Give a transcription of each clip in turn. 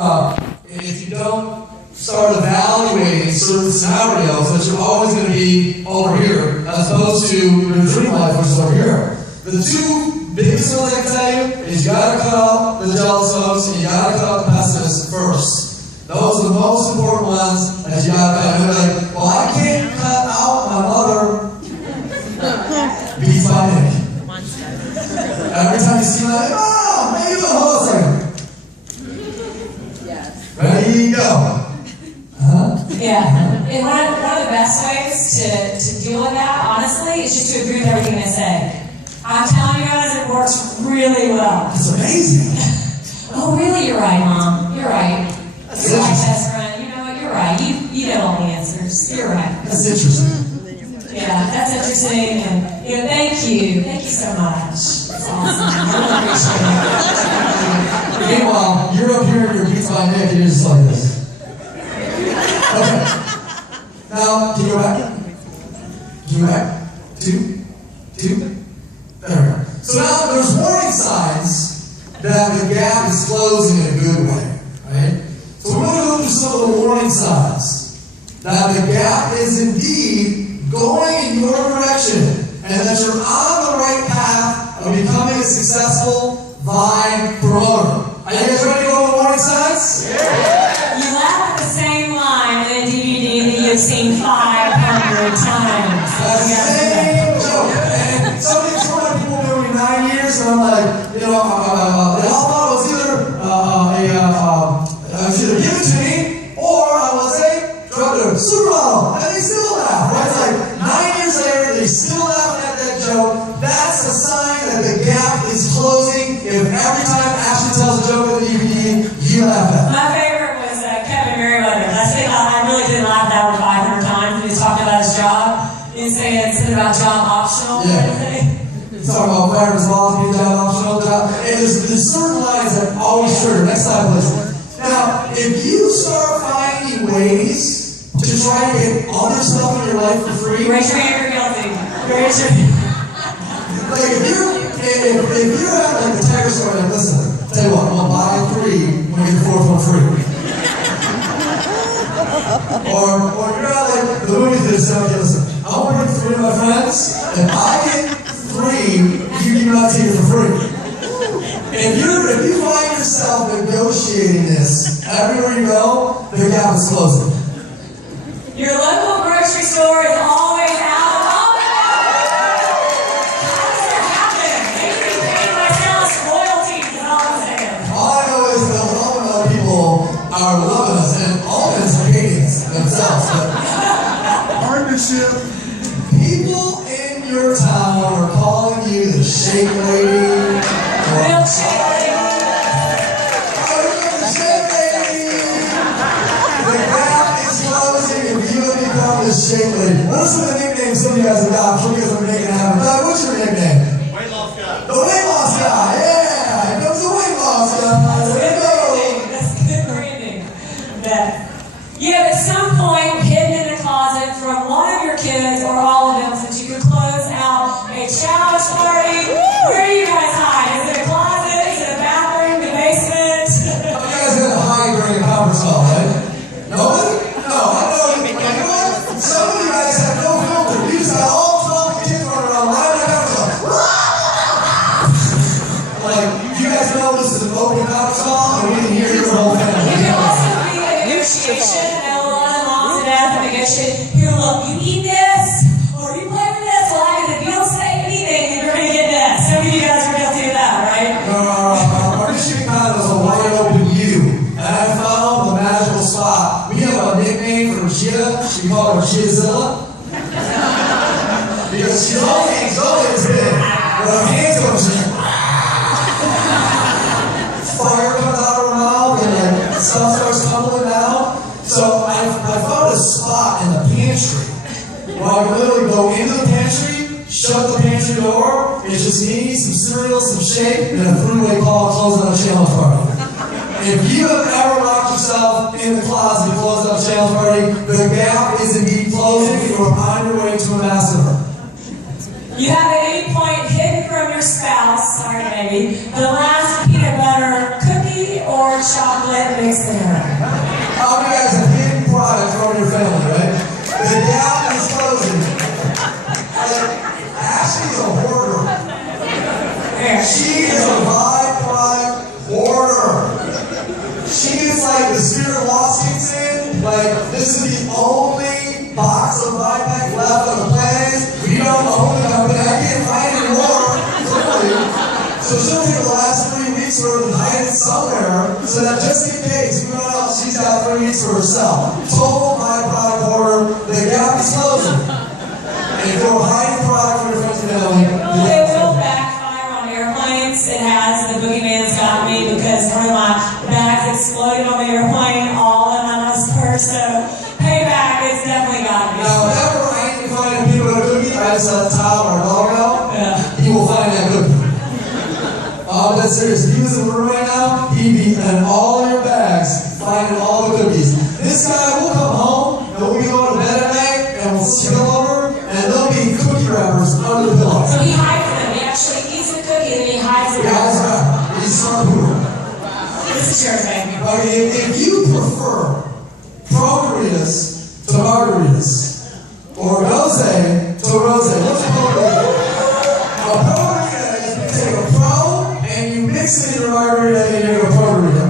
If you don't start evaluating certain scenarios, that you're always going to be over here, as opposed to your dream life, which is over here. The two biggest ones I can tell you is you got to cut out the jealous folks and you got to cut out the pessimists first. Those are the most important ones that you got to cut out. You're like, well, I can't cut out my mother. Beats my Nick. Every time you see like, oh, maybe hold on a second. Ready, go. Yeah, and one of the best ways to deal with that, honestly, is just to agree with everything they say. I'm telling you guys, it works really well. It's amazing. Oh, really? You're right, Mom. You're right. You're right, best friend. You know what? You're right. You know all the answers. You're right. That's interesting. Yeah, that's interesting. And thank you. Thank you so much. That's awesome. I really appreciate it. Meanwhile, you're up here in your Beats by Nick, and you're just like this. Okay. Now, can you go back? Can you go back? Two. There we go. So now there's warning signs that the gap is closing in a good way, right? So we're going to go through some of the warning signs that the gap is indeed going in your direction and that you're on the right path of becoming a successful Vine promoter. Are you guys ready to go over the warning signs? Yeah. You laugh at the same line in a DVD that you've seen 500 times. That's the same joke. And some of people have been with me 9 years, and I'm like, they all thought it was either given to me, or I was a drug dealer, supermodel, and they still laugh. Right? It's like 9 years later, they still laughing at that joke. That's a sign that the gap is closing. If every time Ashley tells a joke in the DVD, you laugh at it. My favorite was Kevin Merriweather. I really did laugh at that one 500 times when he was talking about his job. He was saying something about job optional or anything. He's talking about fireman's laws being job optional. And there's certain lines that always trigger. Next slide, please. Now, if you start finding ways to try to get other stuff in your life for free, raise your hand, you're guilty. Raise your hand. Like if you're at like the Tiger store, like listen, tell you what, I'm gonna buy 3 when you get the 4th one free. or you're at like the movie theater, so listen, I want to get 3 of my friends, and I get 3, you give me out to you for free. If you find yourself negotiating this everywhere you go, the gap is closing. Your local grocery store is always out of office. How does that happen? They could be paying my sales royalties, is all I'm saying. All I know is that all people are loving us, and all of us are hating us themselves. But partnership. People in your town are calling you the shake lady. Milkshake lady. Oh, you're the shake lady. The gap is closing if you have become the shake lady. What are some of the nicknames some of you guys have got? Some of you guys are making it happen. What's your nickname? Weight loss guy. The weight loss guy. Yeah. Here comes the weight loss guy. There we go. That's good branding. You have at some point hidden in a closet from one of your kids or all of them so that you could close out a challenge party. Where do you guys hide? Is it a closet? Is it a bathroom? The basement? You guys had to hide during a conference call, right? Nobody? No, I know. You know what? Some of you guys have no filter. You just got all 12 kids running around live in a conference call. Like, you guys know this is an open conference call, and we can hear your whole family. You can also be a negotiation, and a lot of moms and dads have negotiated. Here, look, you eat this, or you play with this, if you don't say anything, then you're going to get this. Some of you guys are guilty of that, right? Our Michigan condom is a wide open U, and I found the magical spot. We have a nickname for Gia. We call her Giazilla. Because she's only as big. When her hands go, she's like, fire comes out of her mouth, and stuff starts tumbling down. So I found a spot in the pantry where I can literally go into the pantry, shut the pantry door, it's just me, some cereal, some shake, and a 3-way call closing out a challenge party. If you have ever locked yourself in the closet and closed out a challenge party, the gap is indeed closing and you are on your way to a massacre. You have at any point hidden from your spouse, sorry baby, the last peanut butter cookie or chocolate mix it up. How many guys have hidden products from your family, right? The gap is closing. Ashley's a hoarder. She is a byproduct hoarder. She is like the spirit of Washington. Like, this is the only box of Vipac left on the planet. We don't own the company. I can't find any more. So she'll take the last 3 weeks worth and hide it somewhere so that just in case we run out, she's got 3 weeks for herself. Total byproduct hoarder. The gap is closing. And if you're hiding product from your friends and family, well, it will backfire on airplanes. It has. The boogeyman's got me because one of my bags exploded on the airplane, all in my nose purse. So payback has definitely got me. now, whenever I ain't finding people with a cookie, I just let a towel or a dog out. Yeah. He will find that cookie. Oh, that's serious. If he was in the room right now, he'd be in all of your bags, finding all the cookies. This guy will come home, and we'll be going to bed at night, and we'll spill over, and there'll be cookie wrappers under the pillow. So he hides them. He actually eats the cookie and then he hides the Yeah, that's right. He's smart. This is yours, baby. Okay, if you prefer prograritas to margaritas, or rose to rose, what's a prograrita? A prograrita is you take a pro and you mix it in your margarita and you make a prograrita.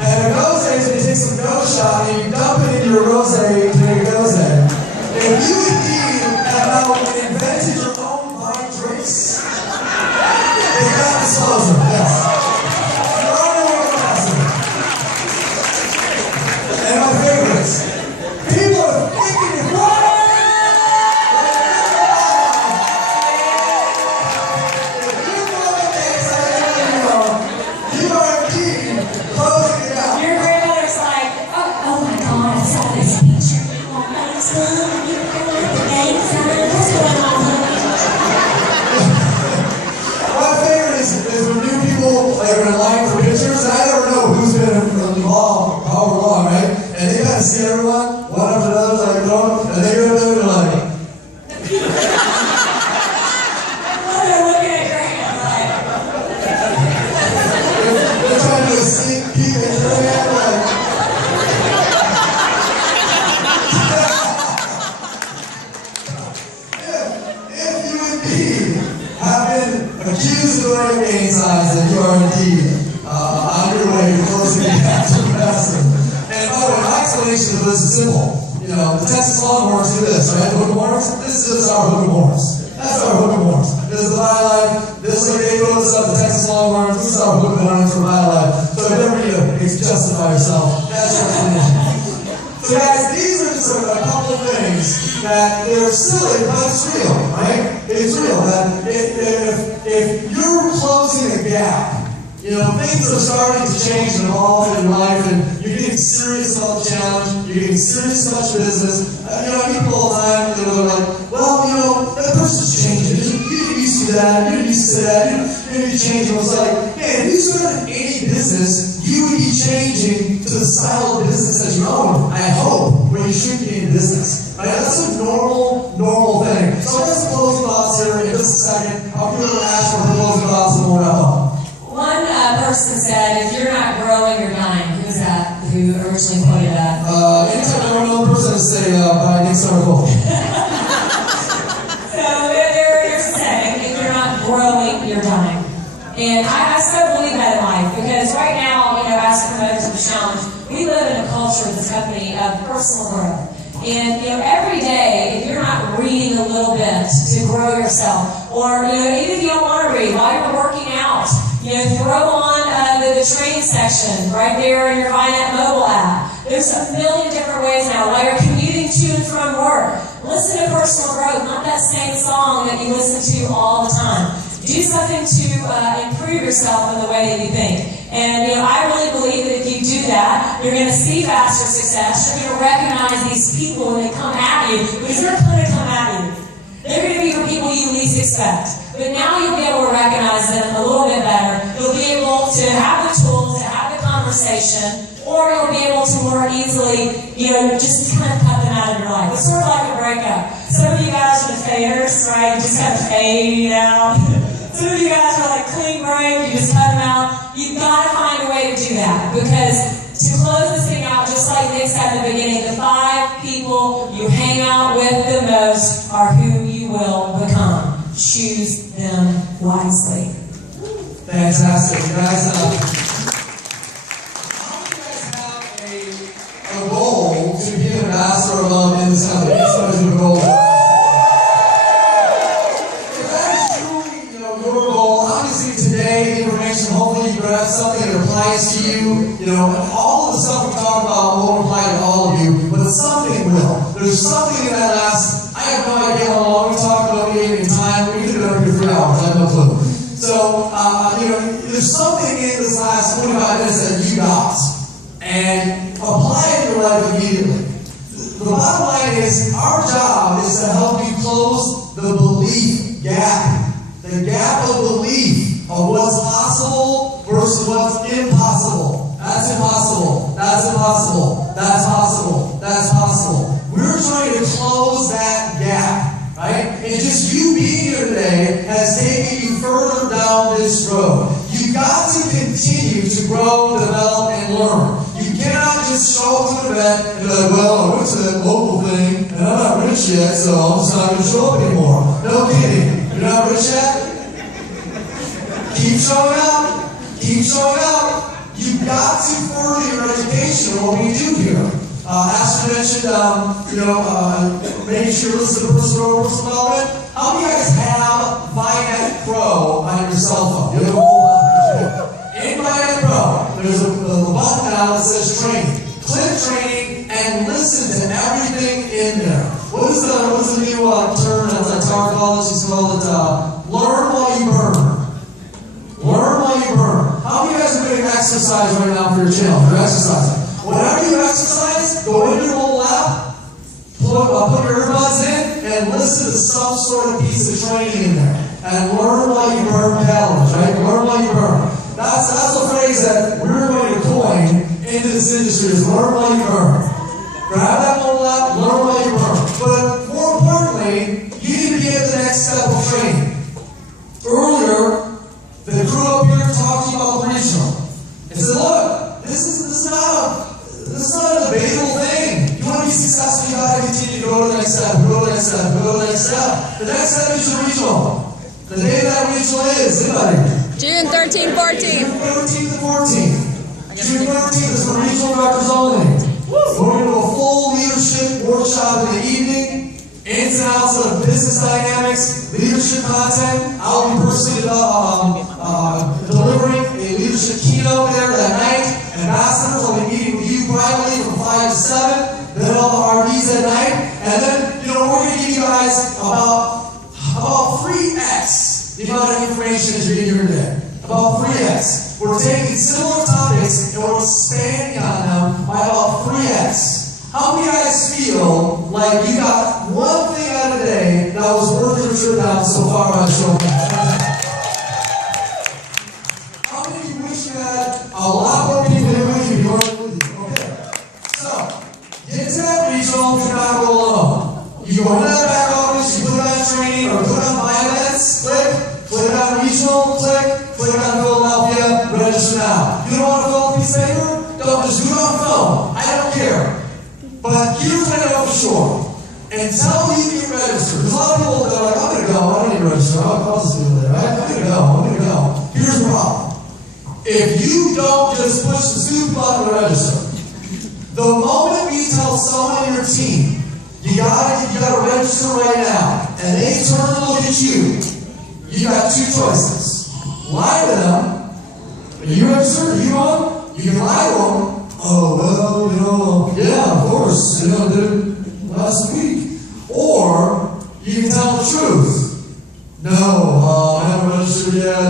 And a rose is you take some nose shot and you dump it in your rose to make a rose. If you indeed have now invented your own wine drinks, they got this closer, yes. And my favorites. People are thinking of what? You are indeed closing it out. Your grandmother's like, oh my God, I saw this picture on Facebook. What's going on? My favorite is when new people like are in line for pictures, and I never know who's been involved however long, right? And they kind of see everyone, one after another, like going, and they go there and they're like, Well, they're looking at Grandma like, they're trying to do a sneak peek at your hand, like. If you indeed have been accused of wearing gang signs, then you are indeed on your way to closing the gap to the master. And by the way, my explanation of this is simple. You know, the Texas Longhorns do this, right? The Hook 'em Horns. This is just our Hook 'em Horns. That's our Hook 'em Horns. This is the BioLife. This is like they wrote this up, the Texas Longhorns. This is our Hook 'em Horns for BioLife. So if ever you need to justify yourself, that's your explanation. So guys, these are just a couple of things that they're silly, but it's real, right? It's real that if you're closing a gap, you know, things are starting to change and evolve in your life, and you're getting serious about the challenge, you're getting serious about your business. You know, I meet people all the time, and they're like, well, you know, that person's changing. You didn't used to do that, you didn't used to say that, you need to change. And I was like, man, if you started any business, you would be changing to the style of business that you own, I hope, when you should be in business. Right? That's a normal thing. So let's close thoughts here in just a second. I'll give it to Ash for her closing thoughts and we'll wrap up. one person said, if you're not growing, you're dying. Who's that? Who originally quoted that? Anytime I want another person to say, by Nick Sarnicola. So there's a saying, if you're not growing, you're dying. And I so believe that in life, because right now, you know, as promoters of the challenge, we live in a culture of this company of personal growth. And you know, every day, if you're not reading a little bit to grow yourself, or you know, even if you don't want to read while you're working out, you know, throw on the training section right there in your Vinet mobile app. There's a million different ways now. While you're commuting to and from work, listen to personal growth, not that same song that you listen to all the time. Do something to improve yourself in the way that you think. And you know, I really believe that if you do that, you're going to see faster success. You're going to recognize these people when they come at you, because they're going to come at you. They're going to be the people you least expect. But now you'll be able to recognize them a little bit better. You'll be able to have the tools, to have the conversation, or you'll be able to more easily, you know, just kind of cut them out of your life. It's sort of like a breakup. Some of you guys are the faders, right? You just kind of fade out. Some of you guys are like clean break, you just cut them out. you've got to find a way to do that, because to close this thing out, just like Nick said at the beginning, the 5 people you hang out with the most are who you will become. Choose them wisely. Fantastic. Guys, how do you guys have a goal to be an ambassador of love in this company? Somebody's a goal. If that is truly, your goal, obviously today, information, hopefully you grab something that applies to you. And all of the stuff we talk about won't apply to all of you, but something will. There's something in that last, I have no idea how long we talked about it in time. We could have been up here 3 hours. I have no clue. So, there's something in this last 45 minutes that you got, and apply it in your life immediately. The bottom line is, our job is to help you close the belief gap. The gap of belief of what's possible versus what's impossible. That's impossible. That's impossible. That's possible. That's possible. We're trying to close that gap, right? And just you being here today has taken you further down this road. You've got to continue to grow, develop, and learn. You cannot just show up to an event and be like, well, I went to that local thing, and I'm not rich yet, so I'm just not going to show up anymore. No kidding. You're not rich yet? Keep showing up. Keep showing up. You've got to further your education in what we do here. Ashley mentioned, making sure you listen to personal development. How many of you guys have Vinet Pro on your cell phone? You have a whole lot of it. In Vinet Pro, there's a button now that says training. Click training and listen to everything in there. What is the new term that Tara called it? She's called it learn while you burn. Learn while you burn. How many of you guys are doing exercise right now for your channel? You're exercising. Whenever you exercise, go into your little app, put your earbuds in, and listen to some sort of piece of training in there. And learn while you burn calories, right? Learn while you burn. That's a phrase that we're going to coin into this industry, is learn while you burn. Grab that little app, learn while you burn. But more importantly, you need to get the next step of training. Earlier, the crew up here talked to you about the regional. And said, look, this is not a debatable thing. You want to be successful, you got to continue to go to the next step, go to the next step, go to the next step. The next step is your regional. The day that regional is, anybody? June 13, 14. June 13th and 14th. June 13th is for regional directors only. We're going to do a full leadership workshop in the evening. Ins and outs of business dynamics, leadership content. I'll be personally delivering a leadership keynote there that night. Ambassadors will be meeting with you privately from 5 to 7. Then all the RDs at night. And then, we're going to give you guys about 3x the amount of information that you're getting here today. About 3x. We're taking similar topics and we're expanding on them by about 3x. How many guys feel like you got one thing out of the day that was worth your trip down so far on the show? How many of you wish you had a lot more people here with you with you? Okay. So, get to that regional, do not go alone. You go into that back office, you click on training, or click on my events, click on regional, click on Philadelphia, register now. You don't want to fill out a piece of paper? Don't, just do it on the phone. I don't care. But here's what I know for sure. Until you get registered, because a lot of people are like, I'm going to go, I don't need to register, I'll just do it there, right? I'm going to go. Here's the problem. If you don't just push the stupid button to register, the moment we tell someone in your team, you gotta register right now, and they turn to look at you, you got 2 choices. Lie to them. Are you registered? Are you on? You can lie to them. Oh, well, yeah, of course, did it last week. Or, you can tell the truth. No, I haven't registered yet.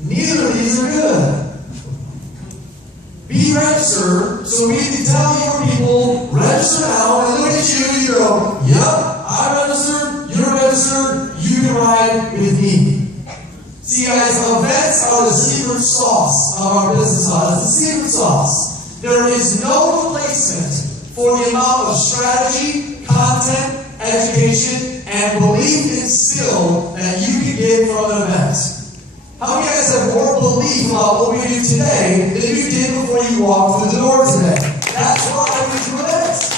Neither of these are good. Be registered, so we can tell your people, register now, and look at you go, yep, I registered, you're registered, you can ride with me. See guys, events are the secret sauce of our business model. It's the secret sauce. There is no replacement for the amount of strategy, content, education, and belief instilled that you can get from an event. How many of you guys have more belief about what we do today than you did before you walked through the door today? That's why we do this.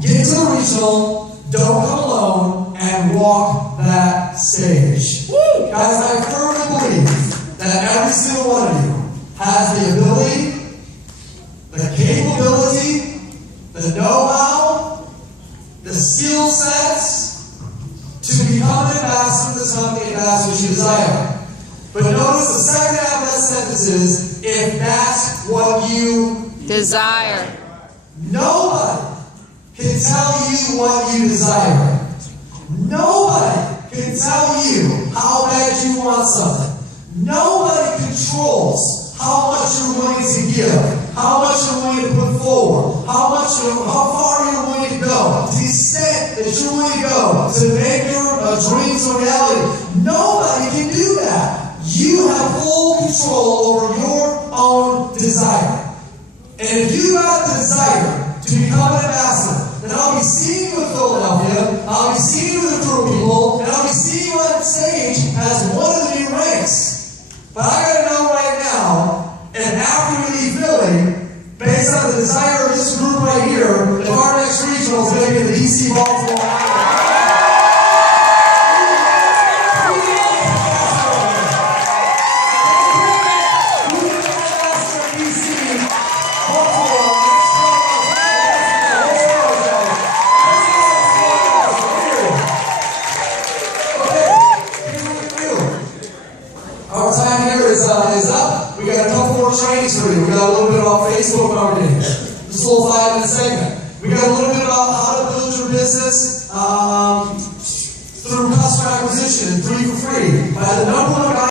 Get to the regional, don't come alone, and walk that stage. Woo! Guys, I firmly believe that every single one of you has the ability, the capability, the know-how, the skill sets to become an ambassador to this company, ambassador you desire. But notice the second half of that sentence is, if that's what you desire. Nobody can tell you what you desire. Nobody can tell you how bad you want something. Nobody controls how much you're willing to give, how much you're willing to put forward, how far you're willing to go, to the extent that you're willing to go to make your dreams a reality. Nobody can do that. You have full control over your own desire. And if you got the desire to become an ambassador, then I'll be seeing you in Philadelphia, I'll be seeing you with the crew people, and I'll be seeing you on stage as one of the new ranks. But I gotta know right now, and after we leave Philly, based on the desire of this group right here, if our next regional is going to be in the DC Baltimore area. Our time here is up. We got a couple more trainings for you. We got a little bit about Facebook marketing. This little 5-minute segment. We got a little bit about how to build your business through customer acquisition, free for free. By the number one guy